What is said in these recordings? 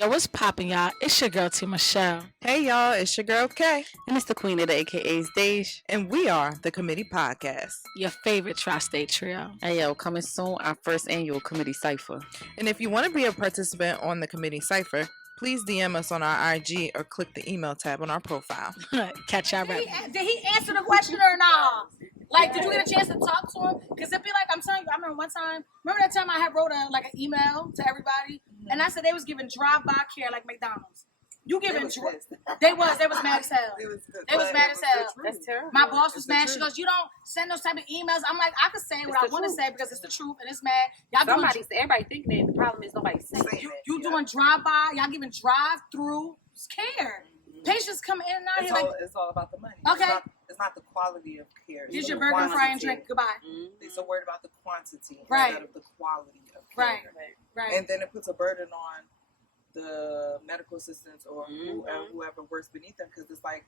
Yo, what's poppin', y'all? It's your girl T Michelle, Hey y'all, it's your girl Kay, And it's the queen of the AKAs, Dej. and we are the Committee Podcast. your favorite tri-state trio. Hey yo, coming soon, our first annual committee cipher. And if you want to be a participant on the Committee Cipher, please DM us on our IG or click the email tab on our profile. Catch y'all right. Did he answer the question or not? Like, did you get a chance to talk to him? Because it'd be like, I'm telling you, I remember one time, that time I had wrote an email to everybody, and I said they was giving drive-by care like McDonald's. You giving they was mad as hell. They was mad as hell. That's terrible. My boss was mad. She goes, "You don't send those type of emails." I'm like, I can say what I want to say because it's the truth and it's mad. Everybody thinking that. The problem is nobody's saying it. You doing drive-by? Y'all giving drive-through care. Patients come in and out here It's all about the money. Okay. It's not the quality of care. Here's your burger, fry, and drink. Goodbye. They're so worried about the quantity Right. instead of the quality of Right. care. Right. And then it puts a burden on the medical assistants or whoever works beneath them, because it's like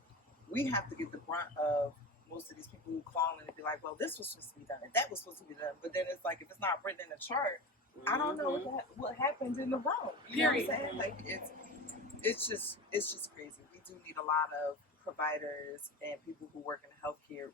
we have to get the brunt of most of these people who call in and be like, well, this was supposed to be done and that was supposed to be done. But then it's like, if it's not written in the chart, I don't know what happened in the room. You know what I'm saying? Like it's just crazy. We do need a lot of providers and people who work in the healthcare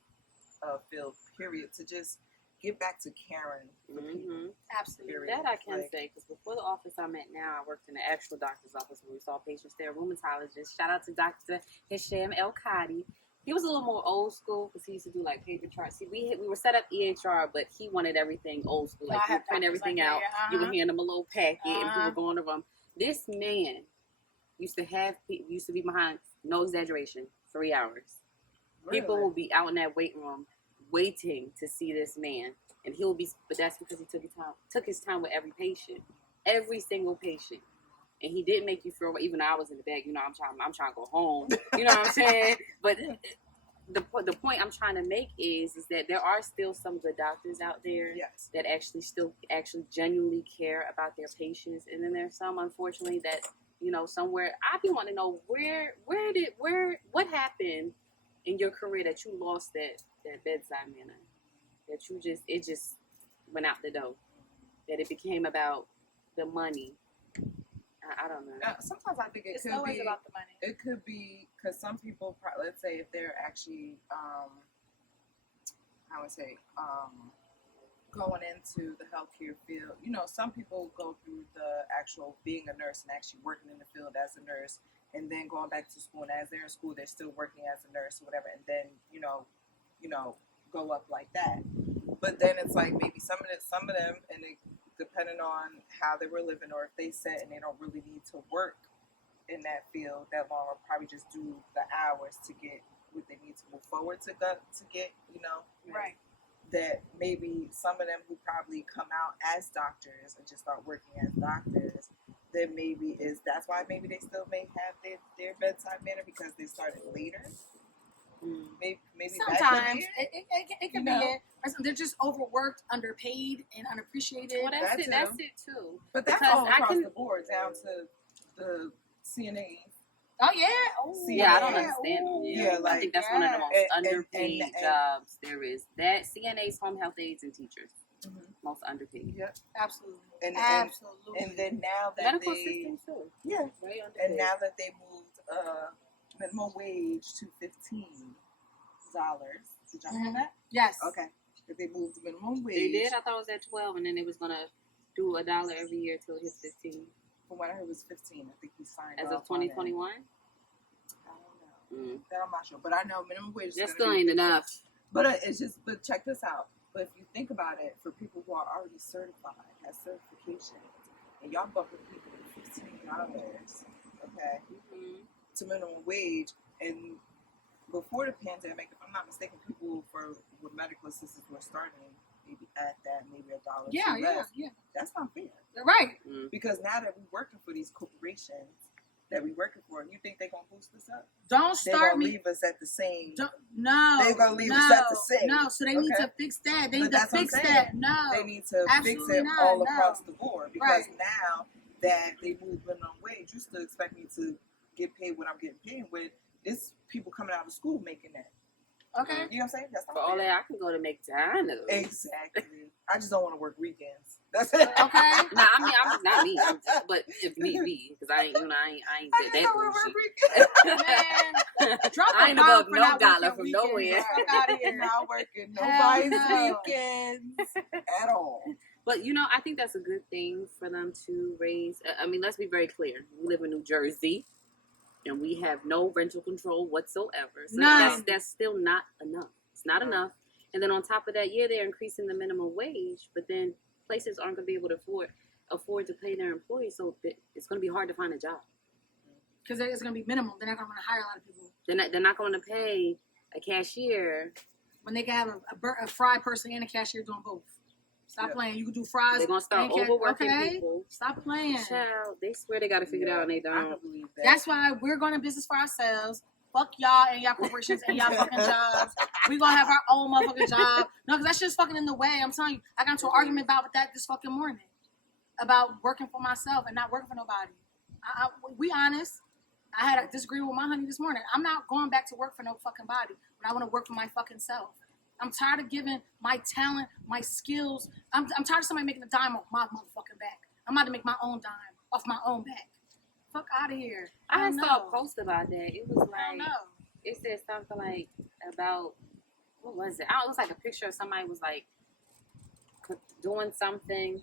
field, period, to just get back to caring for people. Absolutely. Period. That I can Like, say, because before the office I'm at now, I worked in the actual doctor's office where we saw patients there, rheumatologist. Shout out to Dr. Hisham El Khadi. He was a little more old school because he used to do like paper charts. See, we were set up EHR, but he wanted everything old school. Like you print everything out, you would hand him a little packet, and he would go in the room. This man used to be behind, no exaggeration, 3 hours. really? People will be out in that waiting room waiting to see this man, and he'll be. But that's because he took his time with every patient, every single patient, and he didn't make you feel. Even though I was in the back, I'm trying to go home. You know what I'm saying? But the point I'm trying to make is that there are still some good doctors out there Yes. that actually genuinely care about their patients, and then there's some, unfortunately, that somewhere I be wanting to know what happened in your career that you lost that bedside manner, that it just went out the door, that it became about the money. I don't know. Sometimes I think It's always about the money. It could be because some people, let's say, if they're actually, I would say, going into the healthcare field, some people go through the actual being a nurse and actually working in the field as a nurse, and then going back to school. And as they're in school, they're still working as a nurse or whatever, and then go up like that. But then it's like maybe some of them, and it, depending on how they were living, or if they said and they don't really need to work in that field that long, or probably just do the hours to get what they need to move forward to get, Right. that maybe some of them who probably come out as doctors and just start working as doctors, then that's why maybe they still may have their bedside manner because they started later. Maybe Sometimes that could be it. it could be it. Or they're just overworked, underpaid, and unappreciated. Well, that's it. too. That's it too. But that's Because all across the board, down to the CNAs. Oh yeah. Oh, Yeah, I don't Yeah. understand. Ooh. Yeah, I think that's one of the most And- underpaid and- jobs there is. That CNAs, home health aides, and teachers, Mhm. most underpaid. Yep. Absolutely. And then now that Medical they assistants too. yeah, Very underpaid. and now that they moved minimum wage to $15. Did y'all hear that? Yes. Okay. That they moved the minimum wage. They did. I thought it was at 12, and then it was gonna do $1 every year till it hits 15. From what I heard, it was 15. I think he signed As off of 2021. I don't know. That I'm not sure, but I know minimum wage. Is That gonna still be ain't 15. enough. But but check this out. But if you think about it, for people who are already certified, have certifications, and y'all bumping people to $15, okay, to minimum wage, and before the pandemic, if I'm not mistaken, people with medical assistants were starting maybe at that, maybe $1 Yeah. too Yeah. less. Yeah. That's not fair. They're right. Because now that we're working for these corporations that we're working for, and you think they're gonna boost us up? Don't They're start gonna me. leave us at the same. No. They're gonna leave no, us at the same. No. So they need Okay. to fix that. They But need to that's what I'm fix saying. that. No. They need to fix Absolutely it not, all no. across the board, because Right. now that they moved minimum wage, you still expect me to get paid what I'm getting paid with. It's people coming out of school making that. Okay. You know what I'm saying? That's not For all fair. that, I can go to McDonald's. Exactly. I just don't want to work weekends. That's it. Okay. Nah, I mean, I'm not me, but if need be, because I ain't I that just don't want to bougie. work weekends. Man, drop I a ain't bomb above for no not dollar working from weekends. nowhere. Fuck out of here. Not working Hell nobody's no. weekends at all. But I think that's a good thing for them to raise. I mean, let's be very clear. We live in New Jersey, and we have no rental control whatsoever. So None. that's still not enough. It's not No. enough. And then on top of that, yeah, they're increasing the minimum wage, but then places aren't going to be able to afford to pay their employees, so it's going to be hard to find a job. Because it's going to be minimum. They're not going to want to hire a lot of people. They're not going to pay a cashier. When they can have a fry person and a cashier doing both. Stop Yeah. playing. You can do fries. They're going to start and overworking okay? people. Stop playing. Child, they swear they got to figure it out, and they I don't. can believe that. That's why we're going to business for ourselves. Fuck y'all and y'all corporations and y'all fucking jobs. We gonna have our own motherfucking job. No, because that shit's fucking in the way. I'm telling you. I got into an argument about that this fucking morning. About working for myself and not working for nobody. We honest. I had a disagreement with my honey this morning. I'm not going back to work for no fucking body. But I want to work for my fucking self. I'm tired of giving my talent, my skills. I'm tired of somebody making a dime off my motherfucking back. I'm about to make my own dime off my own back. Fuck out of here. I don't saw a know. post about that. It was I don't like, know. it said something like about, what was it? It was like a picture of somebody was like doing something.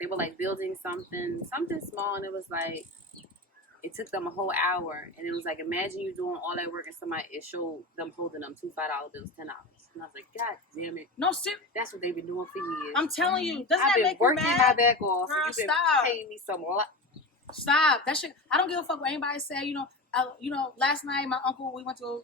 They were like building something small, and it was like, it took them a whole hour, and it was like, imagine you doing all that work and it showed them holding them $2 $5 bills, $10. And I was like, God damn it. No, seriously. That's what they've been doing for years. I'm telling you, doesn't I've that been make you working mad? my back off, Girl, and you've been stop. paying me some Stop. That shit. I don't give a fuck what anybody say. Last night my uncle. We went to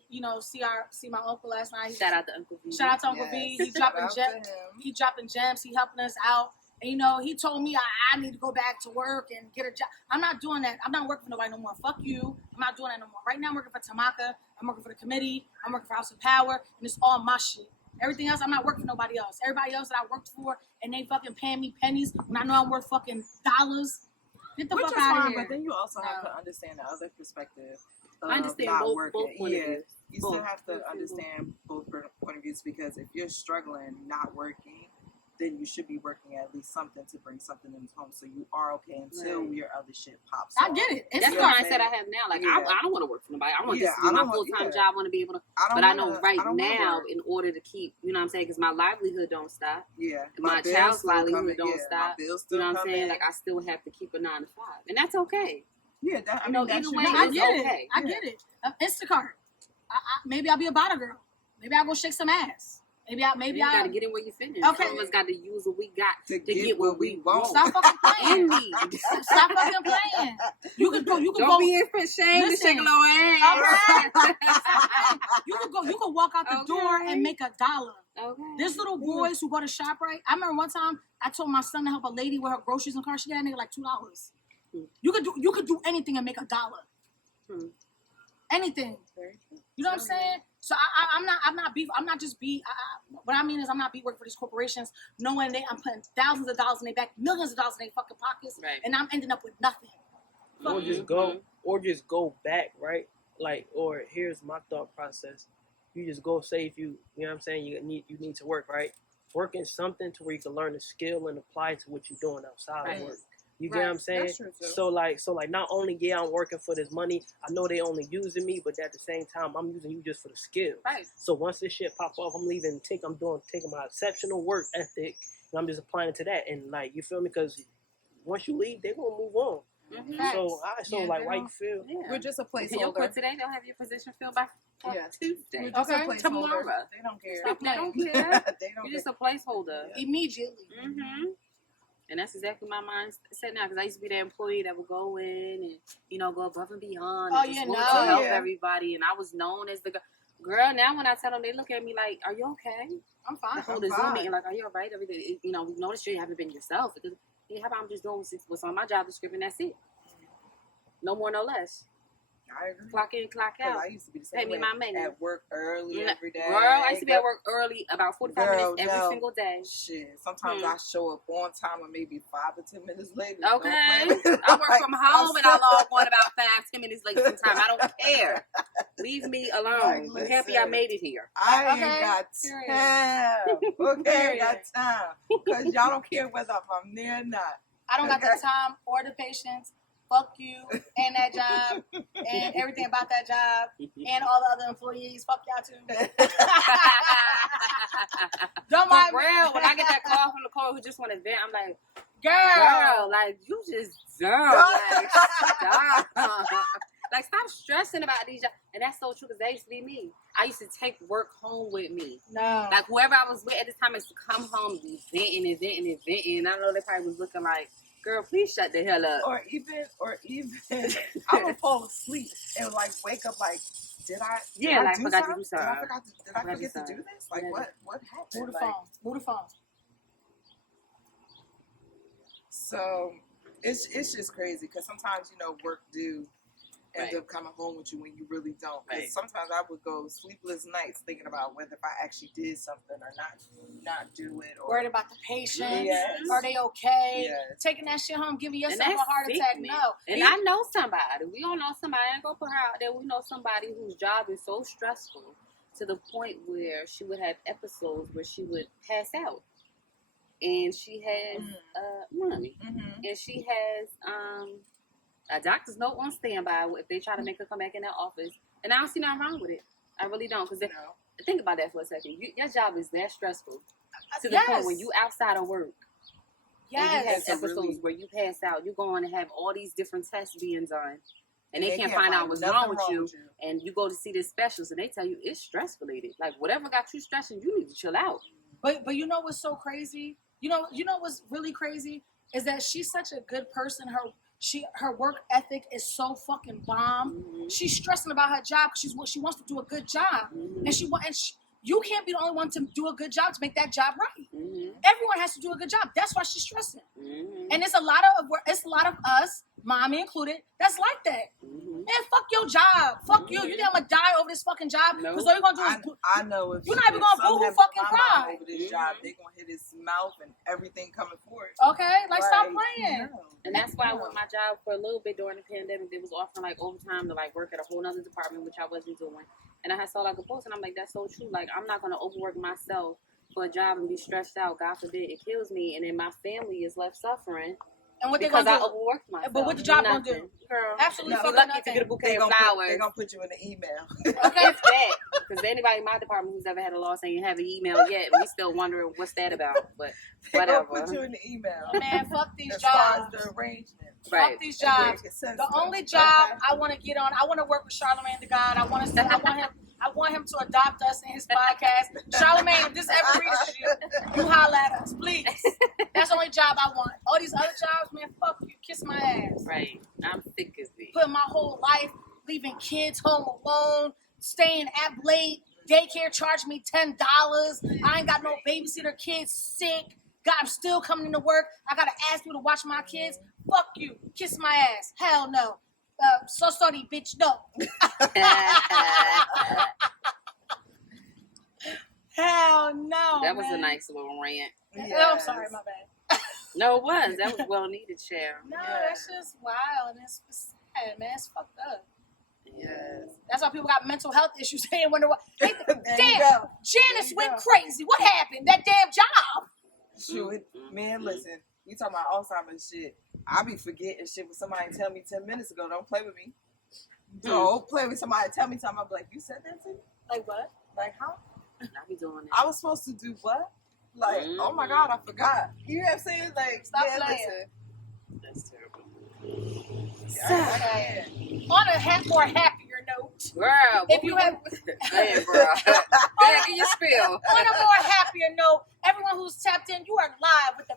see my uncle last night. Shout out to Uncle V. Shout out to Uncle V. He dropping Shout out gems. to him. He dropping gems. He helping us out. And he told me I need to go back to work and get a job. I'm not doing that. I'm not working for nobody no more. Fuck you. I'm not doing that no more. Right now I'm working for Tamaka. I'm working for the committee. I'm working for House of Power. And it's all my shit. Everything else, I'm not working for nobody else. Everybody else that I worked for and they fucking paying me pennies when I know I'm worth fucking dollars. Get the Which fuck is out of fine, here. but then you also have No. to understand the other perspective. I understand not both working. point of Yeah, views. you Both. still have to Both. understand both point of views, because if you're struggling, not working, then you should be working at least something to bring something in home, so you are okay until Right. your other shit pops I off. get it. It's That's You the know what fine. I'm mindset I saying? have now. Like, Yeah. I don't want to work for nobody. I want Yeah, this to be I my don't want- full-time yeah. job. I want to be able to, I but I know right don't wanna now, work. in order to keep, you know what I'm saying, because my livelihood don't stop. Yeah, My bills child's still livelihood coming, don't yeah, stop. My bills You still know what I'm come saying? in. Like, I still have to keep a 9 to 5, and that's okay. Yeah, that, I You mean, know, that either should way, be No, I it's get okay. it. I get it. Instacart. Maybe I'll be a bottle girl. Maybe I'll go shake some ass. Maybe You I gotta get in where you finish. Okay. Some of us got to use what we got to to get what we want. stop fucking playing. Indeed. Stop fucking playing. You could go. Don't be in for shame to Listen. shake a little ass. You could walk out the door Okay. and make $1. Okay. There's little boys who go to ShopRite. I remember one time I told my son to help a lady with her groceries in the car. She got a nigga like $2. Hmm. You could do anything and make $1. Hmm. Anything. Very true. You know what I'm saying? So I'm not beef. I'm not just beef. What I mean is I'm not beef working for these corporations, knowing I'm putting thousands of dollars in their back, millions of dollars in their fucking pockets, Right. and I'm ending up with nothing. Or just go back, right? Like, or here's my thought process. You just go say if you know what I'm saying, you need to work, right? Working something to where you can learn a skill and apply it to what you're doing outside Right. of work. You get what I'm saying? That's true, too. So like not only I'm working for this money, I know they only using me, but at the same time I'm using you just for the skill. Right. So once this shit pop off, I'm leaving. Taking my exceptional work ethic, and I'm just applying it to that. And like, you feel me? Because once you leave, they gonna move on. Mhm. Facts. So Yeah, like, they why you don't- feel? Yeah. We're just a If you don't placeholder. quit today, they'll have your position filled by Yes. Tuesday. We're just a Okay, placeholder. tomorrow. They don't care. Stop They don't playing. care. They don't You're care. just a placeholder. Immediately. Mm-hmm. And that's exactly my mindset now, because I used to be the employee that would go in and, go above and beyond Oh, and just yeah, want no. to help Yeah. everybody. And I was known as the girl. Now when I tell them, they look at me like, are you okay? I'm fine. I hold I'm a Zoom fine. meeting like, are you all right? Everything, we noticed you haven't been yourself. Because, hey, how about I'm just doing what's on my job description, that's it. No more, no less. I agree. Clock in, clock 'Cause out. I used to be the Pay same me way. my money. At work early N- every day. Girl, I used to be at work early, about 45 Girl, minutes every no. single day. Shit, sometimes Hmm. I show up on time or maybe 5 or 10 minutes later. Okay. Don't play with- I work Like, from home I'm and I so- log on about 5-10 minutes late sometimes. I don't care. Leave me alone. Like, I'm happy I listen. made it here. I ain't Okay. got Period. time. Okay, I got Period. time. Because y'all don't care whether I'm there or not. I don't got Okay. the time or the patience. Fuck you and that job and everything about that job and all the other employees. Fuck y'all too. Don't For mind me. real, when I get that call from the call who just want to vent, I'm like, Girl. like, you just dumb. Like, stop. Like, stop stressing about these jobs. And that's so true because that used to be me. I used to take work home with me. No. Like, whoever I was with at this time used to come home, be venting and venting and venting. And I know they probably was looking like, girl, please shut the hell up. Or even, I would fall asleep and like wake up like, did I? Yeah, did I like, do forgot to something? do something. Did I forget to do something. this? Like, Yeah. what happened? Move the Like, phone. Move the phone. So it's just crazy because sometimes work do end Right. up coming home with you when you really don't. Because Right. sometimes I would go sleepless nights thinking about whether if I actually did something or not do it. Or Worried about the patient. Yes. Are they okay? Yes. Taking that shit home, giving And yourself a that's heart attack. sickening. No. And I know somebody. We all know somebody. I ain't gonna put her out there. We know somebody whose job is so stressful to the point where she would have episodes where she would pass out. And she has money. Mm-hmm. And she has a doctor's note on standby if they try to make her come back in their office. And I don't see nothing wrong with it. I really don't. Because think about that for a second. Your job is that stressful to the point when you outside of work. And you have Yes. episodes where you pass out. You go on and have all these different tests being done. And they can't find out what's nothing wrong with you. And you go to see this specialist and they tell you it's stress related. Like whatever got you stressing, you need to chill out. But you know what's so crazy? You know what's really crazy is that she's such a good person. Her work ethic is so fucking bomb. Mm-hmm. She's stressing about her job because she wants to do a good job, Mm-hmm. and you can't be the only one to do a good job to make that job right. Mm-hmm. Everyone has to do a good job. That's why she's stressing. Mm-hmm. And it's a lot of us, mommy included, that's like that. Mm-hmm. Man, fuck your job. Fuck you. You think I'm gonna die over this fucking job? No. Because all you're gonna do is I know if You're not even gonna boo-hoo fucking cry. over this job, they gonna hit his mouth and everything coming for it. okay. Like stop Like, playing. no. And that's why with my job for a little bit during the pandemic, they was offering like overtime to like work at a whole nother department, which I wasn't doing. And I saw like a post and I'm like, that's so true. Like I'm not gonna overwork myself for a job and be stressed out. God forbid it kills me and then my family is left suffering And what they because gonna I do? overworked myself. But what the job gonna do? Nothing. Girl, Absolutely you fucking lucky nothing. to get a bouquet They of gonna flowers. put you in the email. Okay, it's that. Because anybody in my department who's ever had a loss ain't have an email yet. We still wondering what's that about. But They gonna whatever. put you in the email. Man, fuck these As far jobs. as the arrangement. Right. Fuck these jobs. The only job I want to get on, I want to work with Charlamagne the God. I want him to adopt us in his podcast. Charlamagne, if this ever reaches you, you holla at us, please. That's the only job I want. All these other jobs, man, fuck you. Kiss my ass. Right. I'm sick as it. Putting my whole life, leaving kids home alone, staying up late. Daycare charged me $10. I ain't got no babysitter. Kids sick. God, I'm still coming into work. I gotta ask you to watch my kids. Fuck you. Kiss my ass. Hell no. So sorry, bitch. No. Hell no. That was a man. nice little rant. Oh, I'm sorry, my bad. No, it was. That was well needed, Sharon. No, that's just wild and it's sad, man. It's fucked up. Yes. That's why people got mental health issues. They wonder why. There you Damn, go. Janice There you went go. crazy. What happened? That damn job. Shoot, man, listen. You talking about Alzheimer's shit. I be forgetting shit when somebody tell me 10 minutes ago. Don't play with me. Don't play with somebody. Tell me something. I'm like, you said that to me? Like what? Like, how? I be doing that. I was supposed to do what? Like, oh my God, I forgot. You know what I'm saying? Like, Stop yeah, playing. listen. That's terrible. Yeah. On a more happier note, Girl, if you have man, bro. Man, get your spill. on a more happier note, everyone who's tapped in, you are live with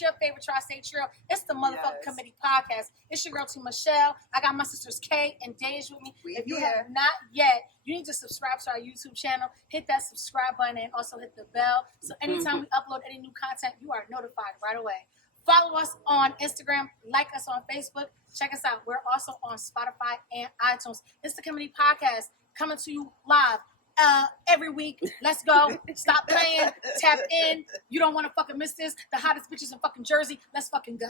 your favorite Tri-State Trio. It's the motherfucking Yes. committee podcast. It's your girl T Michelle. I got my sisters Kay and Dej with me. We If you here. have not yet, you need to subscribe to our YouTube channel. Hit that subscribe button and also hit the bell. So anytime we upload any new content, you are notified right away. Follow us on Instagram, like us on Facebook, check us out. We're also on Spotify and iTunes. It's the Community Podcast coming to you live every week. Let's go. Stop playing. Tap in. You don't want to fucking miss this. The hottest bitches in fucking Jersey. Let's fucking go.